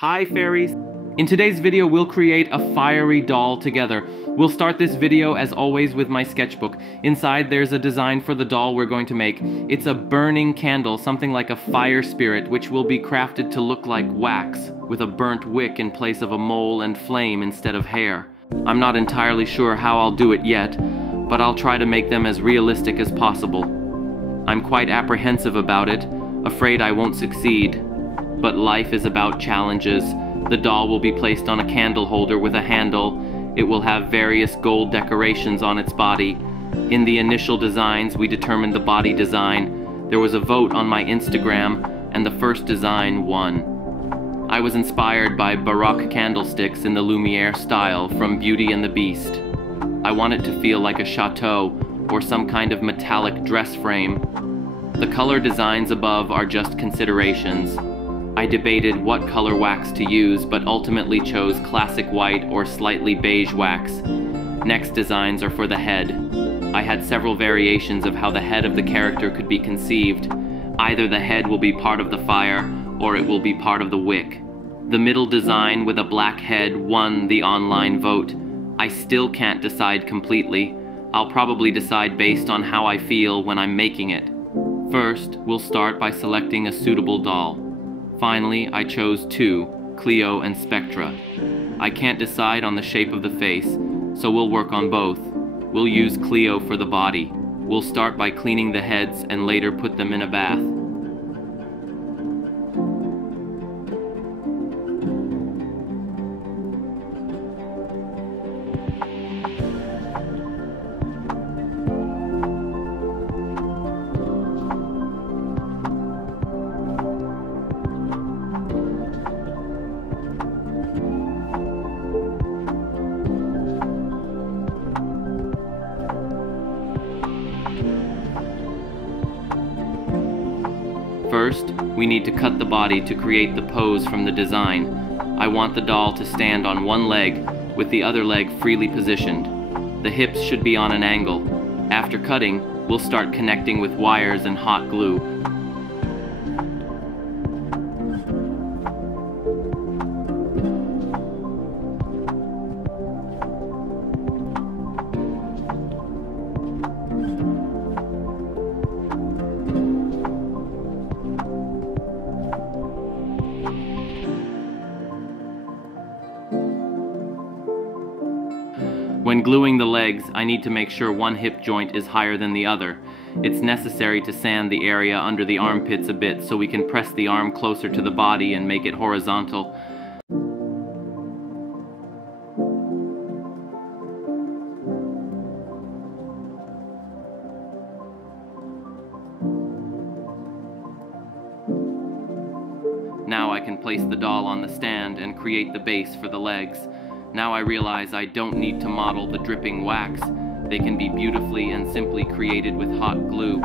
Hi fairies! In today's video we'll create a fiery doll together. We'll start this video as always with my sketchbook. Inside there's a design for the doll we're going to make. It's a burning candle, something like a fire spirit, which will be crafted to look like wax, with a burnt wick in place of a mole and flame instead of hair. I'm not entirely sure how I'll do it yet, but I'll try to make them as realistic as possible. I'm quite apprehensive about it, afraid I won't succeed. But life is about challenges. The doll will be placed on a candle holder with a handle. It will have various gold decorations on its body. In the initial designs, we determined the body design. There was a vote on my Instagram, and the first design won. I was inspired by Baroque candlesticks in the Lumiere style from Beauty and the Beast. I want it to feel like a chateau or some kind of metallic dress frame. The color designs above are just considerations. I debated what color wax to use, but ultimately chose classic white or slightly beige wax. Next designs are for the head. I had several variations of how the head of the character could be conceived. Either the head will be part of the fire, or it will be part of the wick. The middle design with a black head won the online vote. I still can't decide completely. I'll probably decide based on how I feel when I'm making it. First, we'll start by selecting a suitable doll. Finally, I chose two, Cleo and Spectra. I can't decide on the shape of the face, so we'll work on both. We'll use Cleo for the body. We'll start by cleaning the heads and later put them in a bath. First, we need to cut the body to create the pose from the design. I want the doll to stand on one leg, with the other leg freely positioned. The hips should be on an angle. After cutting, we'll start connecting with wires and hot glue. When gluing the legs, I need to make sure one hip joint is higher than the other. It's necessary to sand the area under the armpits a bit so we can press the arm closer to the body and make it horizontal. Now I can place the doll on the stand and create the base for the legs. Now I realize I don't need to model the dripping wax. They can be beautifully and simply created with hot glue.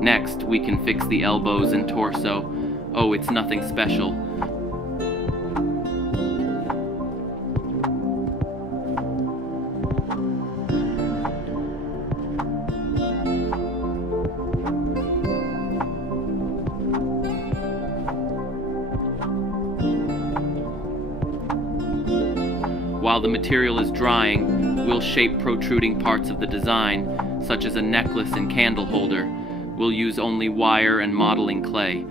Next, we can fix the elbows and torso. Oh, it's nothing special. While the material is drying, we'll shape protruding parts of the design, such as a necklace and candle holder. We'll use only wire and modeling clay.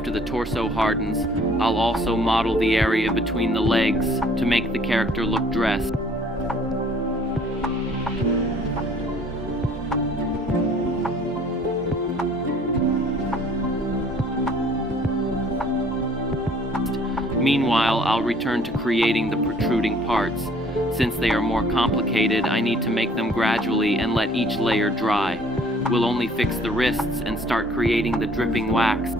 after the torso hardens, I'll also model the area between the legs to make the character look dressed. Meanwhile, I'll return to creating the protruding parts. Since they are more complicated, I need to make them gradually and let each layer dry. We'll only fix the wrists and start creating the dripping wax.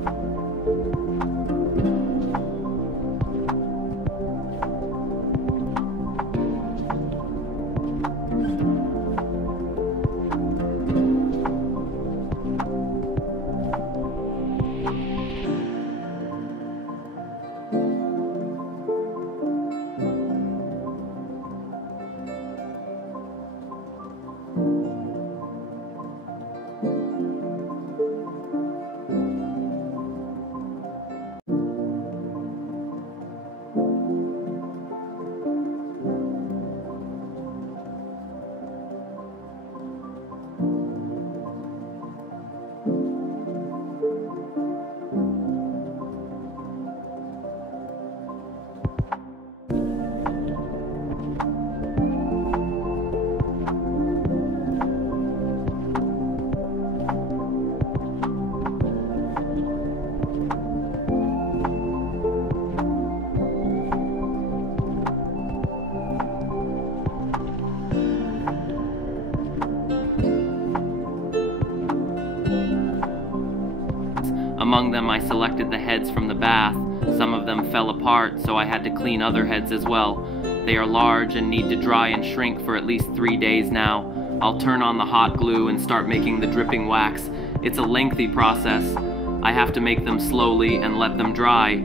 Among them, I selected the heads from the bath. Some of them fell apart, so I had to clean other heads as well. They are large and need to dry and shrink for at least 3 days now. I'll turn on the hot glue and start making the dripping wax. It's a lengthy process. I have to make them slowly and let them dry.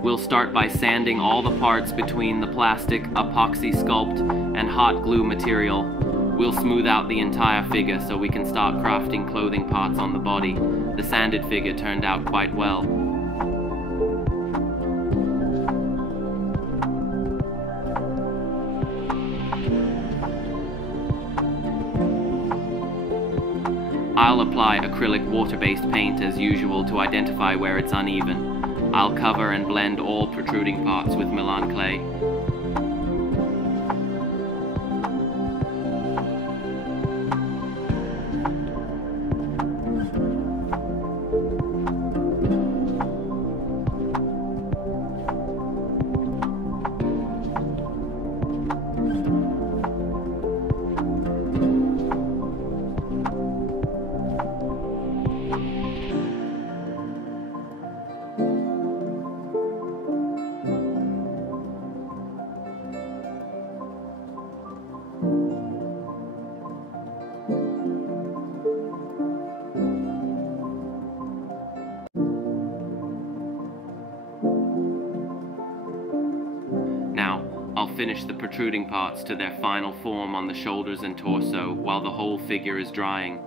We'll start by sanding all the parts between the plastic, epoxy sculpt, and hot glue material. We'll smooth out the entire figure so we can start crafting clothing parts on the body. The sanded figure turned out quite well. I'll apply acrylic water-based paint as usual to identify where it's uneven. I'll cover and blend all protruding parts with Milan clay. I'll finish the protruding parts to their final form on the shoulders and torso while the whole figure is drying.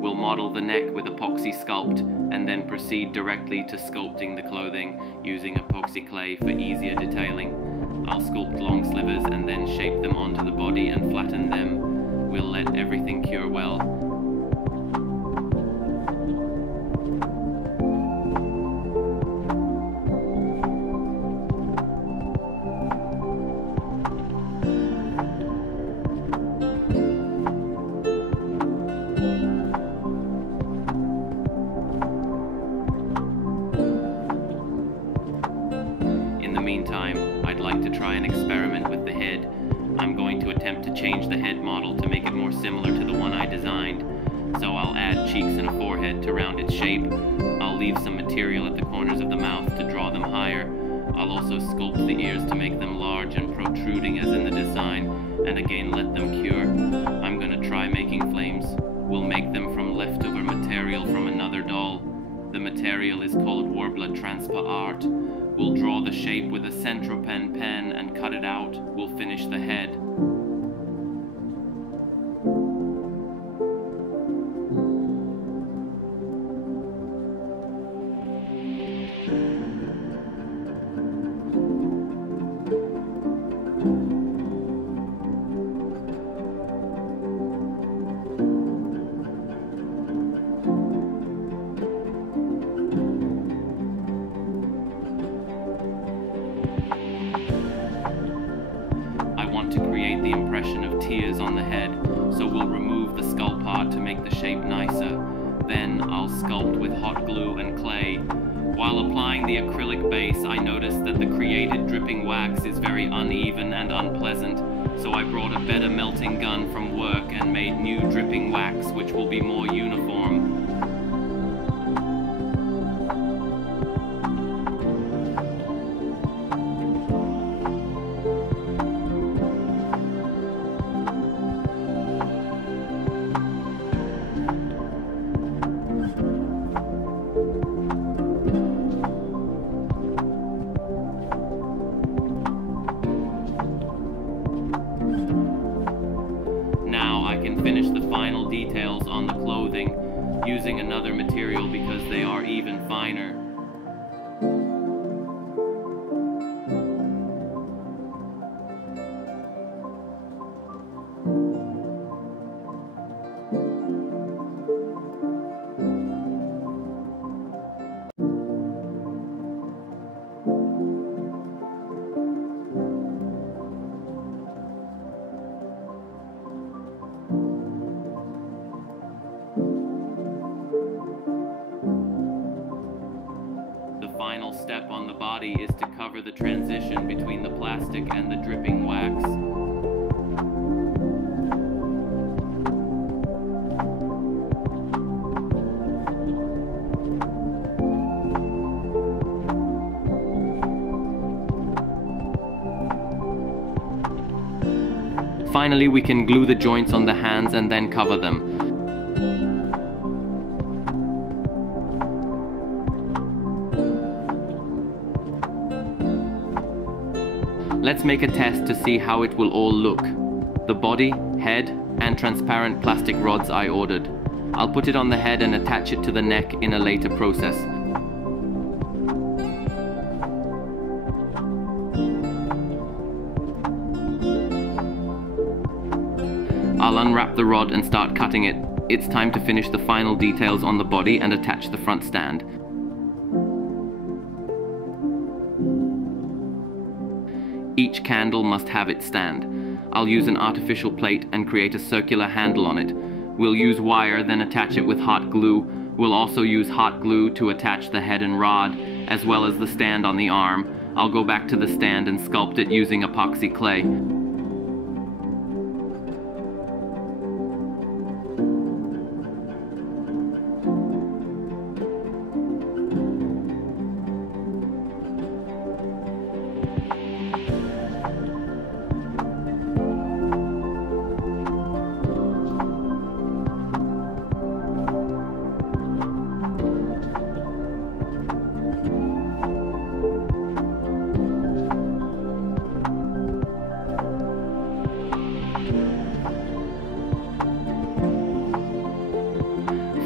We'll model the neck with epoxy sculpt and then proceed directly to sculpting the clothing using epoxy clay for easier detailing. I'll sculpt long slivers and then shape them onto the body and flatten them. We'll let everything cure well. Meantime, I'd like to try an experiment with the head. I'm going to attempt to change the head model to make it more similar to the one I designed. So I'll add cheeks and a forehead to round its shape. leave some material at the corners of the mouth to draw them higher. I'll also sculpt the ears to make them large and protruding as in the design, and again let them cure. I'm gonna try making flames. We'll make them from leftover material from another doll. The material is called Warbler Transpa Art. We'll draw the shape with a Centropen pen and cut it out. We'll finish the head. To create the impression of tears on the head, so we'll remove the skull part to make the shape nicer. Then I'll sculpt with hot glue and clay. While applying the acrylic base, I noticed that the created dripping wax is very uneven and unpleasant, so I brought a better melting gun from work and made new dripping wax which will be more uniform. Finish the final details on the clothing using another material because they are even finer. The final step on the body is to cover the transition between the plastic and the dripping wax. Finally, we can glue the joints on the hands and then cover them. Let's make a test to see how it will all look. The body, head, and transparent plastic rods I ordered. I'll put it on the head and attach it to the neck in a later process. I'll unwrap the rod and start cutting it. It's time to finish the final details on the body and attach the front stand. Each candle must have its stand. I'll use an artificial plate and create a circular handle on it. We'll use wire, then attach it with hot glue. We'll also use hot glue to attach the head and rod, as well as the stand on the arm. I'll go back to the stand and sculpt it using epoxy clay.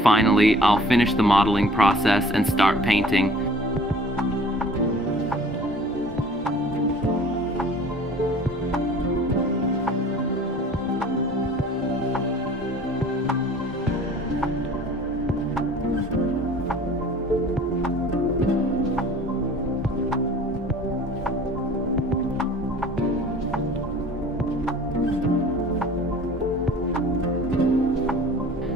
Finally, I'll finish the modeling process and start painting.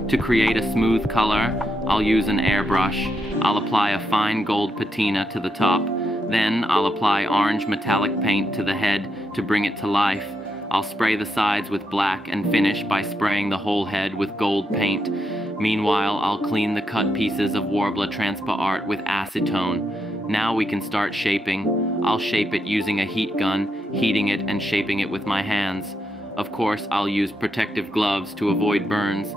To create a smooth color, I'll use an airbrush. I'll apply a fine gold patina to the top. Then I'll apply orange metallic paint to the head to bring it to life. I'll spray the sides with black and finish by spraying the whole head with gold paint. Meanwhile, I'll clean the cut pieces of Warbler Transpa art with acetone. Now we can start shaping. I'll shape it using a heat gun, heating it and shaping it with my hands. Of course, I'll use protective gloves to avoid burns.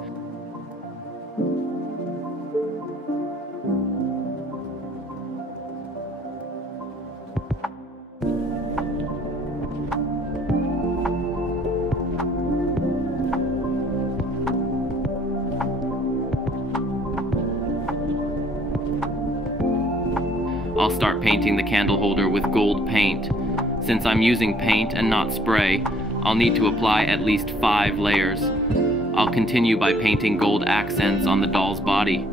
I'll start painting the candle holder with gold paint. Since I'm using paint and not spray, I'll need to apply at least 5 layers. I'll continue by painting gold accents on the doll's body.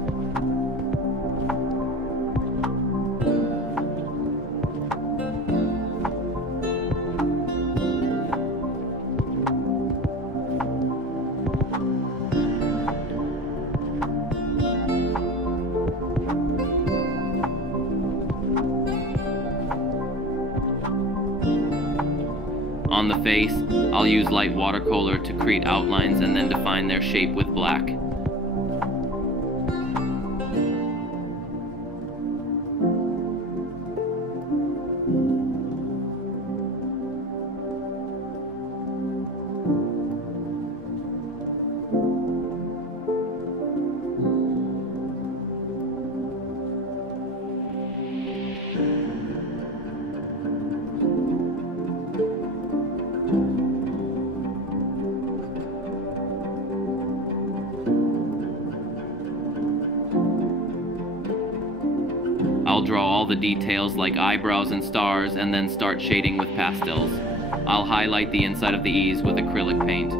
On the face, I'll use light watercolor to create outlines and then define their shape with black. I'll draw all the details like eyebrows and stars and then start shading with pastels. I'll highlight the inside of the E's with acrylic paint.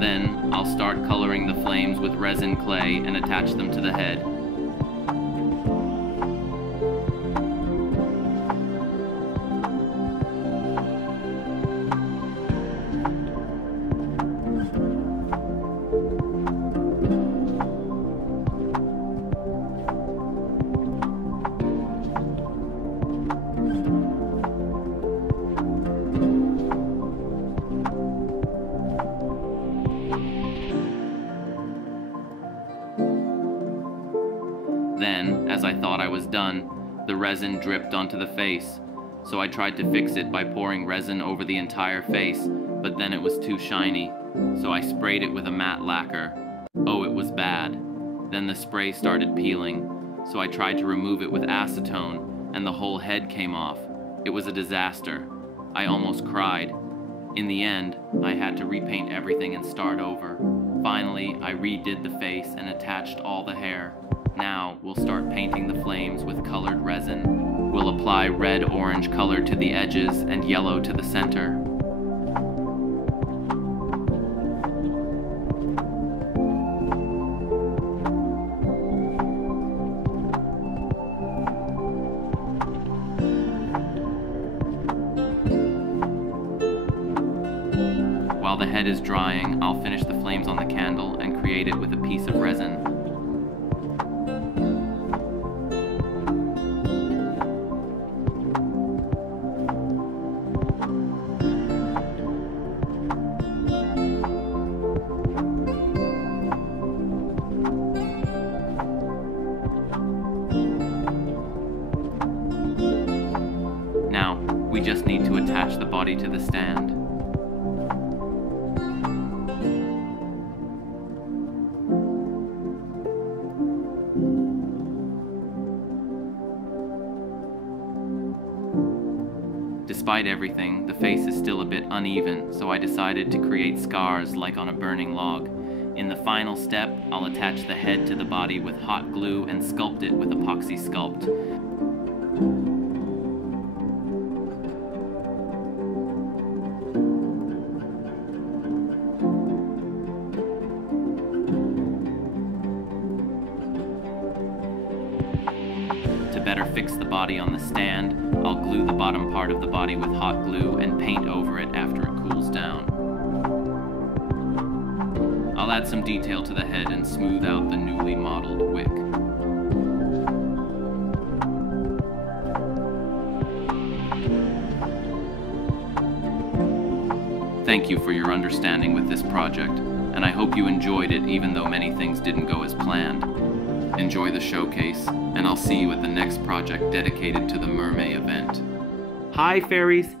Then, I'll start coloring the flames with resin clay and attach them to the head. Then, as I thought I was done, the resin dripped onto the face, so I tried to fix it by pouring resin over the entire face, but then it was too shiny, so I sprayed it with a matte lacquer. Oh, it was bad. Then the spray started peeling, so I tried to remove it with acetone, and the whole head came off. It was a disaster. I almost cried. In the end, I had to repaint everything and start over. Finally, I redid the face and attached all the hair. Now, we'll start painting the flames with colored resin. We'll apply red-orange color to the edges and yellow to the center. While the head is drying, I'll finish the flames on the candle and create it with a piece of resin. Now, we just need to attach the body to the stand. Despite everything, the face is still a bit uneven, so I decided to create scars like on a burning log. In the final step, I'll attach the head to the body with hot glue and sculpt it with epoxy sculpt. To better fix the body on the stand, I'll glue the bottom part of the body with hot glue and paint over it after it cools down. I'll add some detail to the head and smooth out the newly modeled wick. Thank you for your understanding with this project, and I hope you enjoyed it even though many things didn't go as planned. Enjoy the showcase, and I'll see you at the next project dedicated to the Mermaid event. Hi, fairies!